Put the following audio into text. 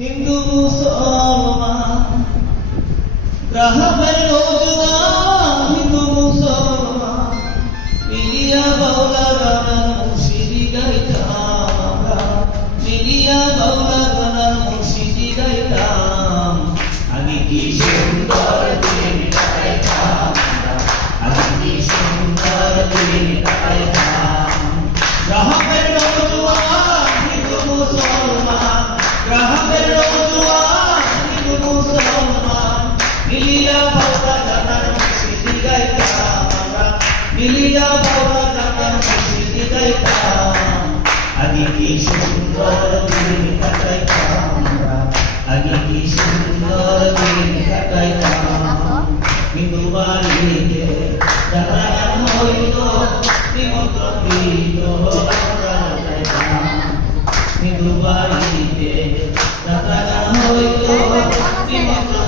হিন্দু মুসলমান গ্রাহকের রোজগার হিন্দু মুসলমান মিলিয়া বাউলা গানার মুর্শিদি গাইতাম আমরা মিলিয়া বাউলা গানার মুর্শিদি গাইতাম আগে কি সুন্দর দিন কাটাইতাম আগে কি সুন্দর দিন কাটাইতাম গ্রাহকের রোজগার হিন্দু মুসলমান গ্রাহকের রোজগার হিন্দু মুসলমান মিলিয়া বাউলা গানার মুর্শিদি গাইতাম আমরা মিলিয়া বাউলা গানার মুর্শিদি গাইতাম আগে কি সুন্দর দিন কাটাইতাম আমরা আগে কি সুন্দর দিন কাটাইতাম হিন্দু বাড়িতে যারা হইত নিমন্ত্রণ দিত আমরা যাইতাম হিন্দু বাড়িতে যারা হইত নিমন্ত্রণ